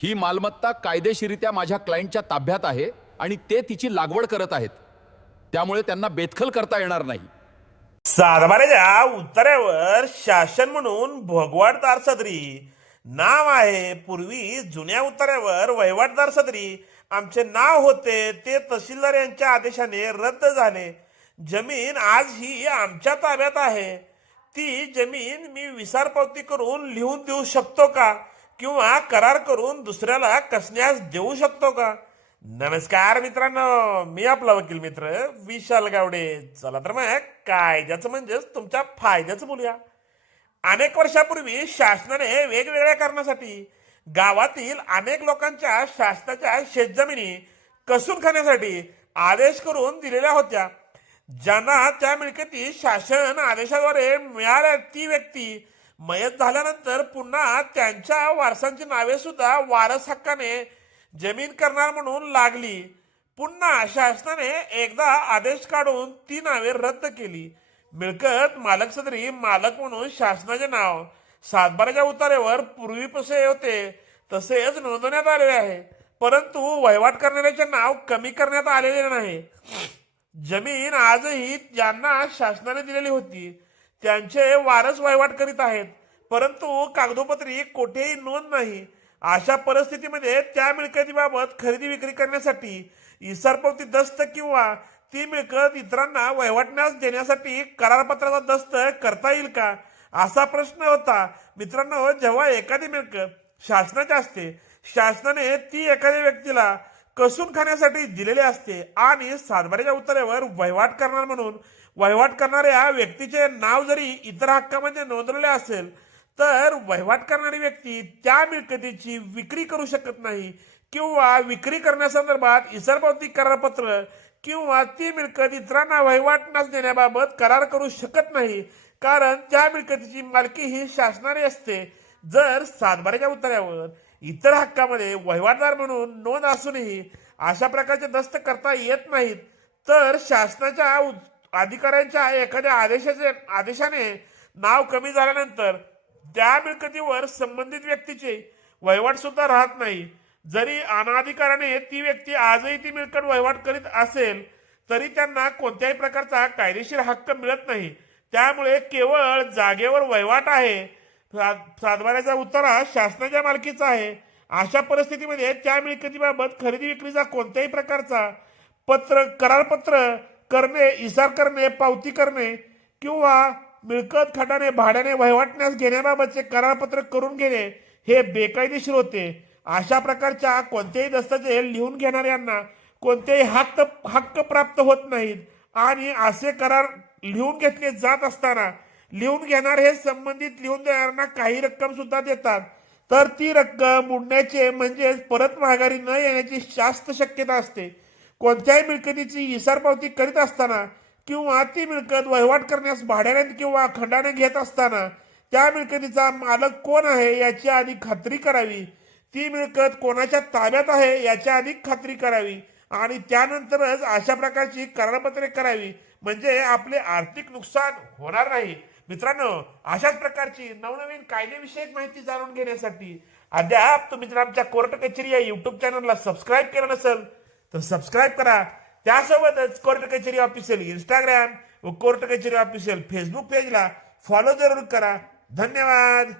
ही मालमत्ता कायदेशीरित्या माझ्या क्लायंटच्या ताब्यात आहे आणि ते तिची लागवड करत आहेत, त्यामुळे त्यांना बेदखल करता येणार नाही. सातबाऱ्याच्या उत्तरेवर शासन म्हणून भोगवाटदार सदरी नाव आहे. पूर्वी जुन्या उत्तरेवर वहिवाटदार सदरी आमचे नाव होते, ते तहसीलदार यांच्या आदेशाने रद्द झाले. जमीन आज ही आमच्या ताब्यात आहे. ती जमीन मी विसारपावती करून लिहून देऊ शकतो का, किंवा करार करून दुसऱ्याला कसण्यास देऊ शकतो का? नमस्कार मित्रांनो, मी आपला वकील मित्र विशाल गावडे. चला तर मग कायद्याचं म्हणजेच तुमच्या फायद्याचं बोलूया. अनेक वर्षापूर्वी शासनाने वेगवेगळ्या कारणासाठी गावातील अनेक लोकांच्या शासनाच्या शेतजमिनी कसून खाण्यासाठी आदेश करून दिलेल्या होत्या. ज्यांना त्या मिळकती शासन आदेशाद्वारे मिळाल्या ती व्यक्ती मयत झाल्यानंतर पुन्हा त्यांच्या वारसांची नावे सुद्धा वारस हक्काने जमीन करणार म्हणून लागली. पुन्हा शासनाने एकदा आदेश काढून ती नावे रद्द केली. मिळकत मालक सदरी मालक म्हणून शासनाचे नाव सातबाऱ्याच्या उतारेवर पूर्वी कसे होते तसेच नोंदवण्यात आलेले आहे, परंतु वहिवाट करणाऱ्याचे नाव कमी करण्यात आलेले नाही. जमीन आजही ज्यांना शासनाने दिलेली होती त्यांचे वारस वहिवाट करीत आहेत, परंतु कागदोपत्री कोठेही नोंद नाही. अशा परिस्थितीमध्ये त्या मिळकतीबाबत खरेदी विक्री करण्यासाठी इसारपावती दस्त किंवा ती मिळकत इतरांना वहिवाटण्यास देण्यासाठी करारपत्राचा दस्त करता येईल का, असा प्रश्न होता. मित्रांनो, जेव्हा एखादी मिळकत शासनाची असते, शासनाने ती एखाद्या व्यक्तीला कसून खाण्यासाठी दिलेली असते आणि सातबाऱ्याच्या उत्तरेवर वहिवाट करणार म्हणून वहिवाट करणाऱ्या व्यक्तीचे नाव जरी इतर हक्कामध्ये नोंदवलेले असेल, तर वहिवाट करणारी व्यक्ती त्या मिळकतीची विक्री करू शकत नाही किंवा विक्री करण्यासंदर्भात इसारपावती करारपत्र किंवा ती मिळकत इतरांना वहिवाटण्यास देण्याबाबत करार करू शकत नाही, कारण त्या मिळकतीची मालकी ही शासनाने असते. जर सातबाऱ्याच्या उत्तरावर इतर हक्कामध्ये वहिवाटदार म्हणून नोंद असूनही अशा प्रकारचे दस्त करता येत नाहीत, तर शासनाच्या अधिकाऱ्यांच्या एखाद्या आदेशाने नाव कमी झाल्यानंतर त्या मिळकतीवर संबंधित व्यक्तीचे वहिवाट सुद्धा राहत नाही. जरी अनाधिकाराने ती व्यक्ती आजही ती मिळकत वहिवाट करीत असेल तरी त्यांना कोणत्याही प्रकारचा कायदेशीर हक्क मिळत नाही. त्यामुळे केवळ जागेवर वहिवाट आहे, सातबाऱ्याचा उतारा शासनाच्या मालकीचा आहे. अशा परिस्थितीमध्ये त्या मिळकतीबाबत खरेदी विक्रीचा कोणत्याही प्रकारचा करारपत्र करणे, इसार करणे, पावती करणे किंवा मिळकत खंडाने भाड्याने वहिवाटण्यास घेण्याबाबतचे करारपत्र करून घेणे हे बेकायदेशीर होते. अशा प्रकारच्या कोणत्याही दस्तावेज लिहून घेणाऱ्यांना कोणतेही हक्क प्राप्त होत नाहीत आणि असे करार लिहून घेतले जात असताना लिहून घेणार हे संबंधित लिहून देणाऱ्यांना काही रक्कम सुद्धा देतात, तर ती रक्कम बुडण्याचे म्हणजेच परत माघारी न येण्याची जास्त शक्यता असते. कोणत्याही मिळकतीची इसार पावती करीत असताना किंवा ती मिळकत वहिवाट करण्यास भाड्याने किंवा खंडाने घेत असताना त्या मिळकतीचा मालक कोण आहे याची आधी खात्री करावी. ती मिळकत कोणाच्या ताब्यात आहे याची आधी खात्री करावी आणि त्यानंतरच अशा प्रकारची करारपत्रे करावी, म्हणजे आपले आर्थिक नुकसान होणार नाही. मित्रांनो, अशाच प्रकारची नवनवीन कायदेविषयक माहिती जाणून घेण्यासाठी अद्याप तुम्ही जर आमच्या कोर्ट कचेरी या युट्यूब चॅनलला सबस्क्राईब केलं नसेल तर सबस्क्राईब करा. त्यासोबतच कोर्ट कचेरी ऑफिशियल इंस्टाग्राम व कोर्ट कचेरी ऑफिशियल फेसबुक पेजला फॉलो जरूर करा. धन्यवाद.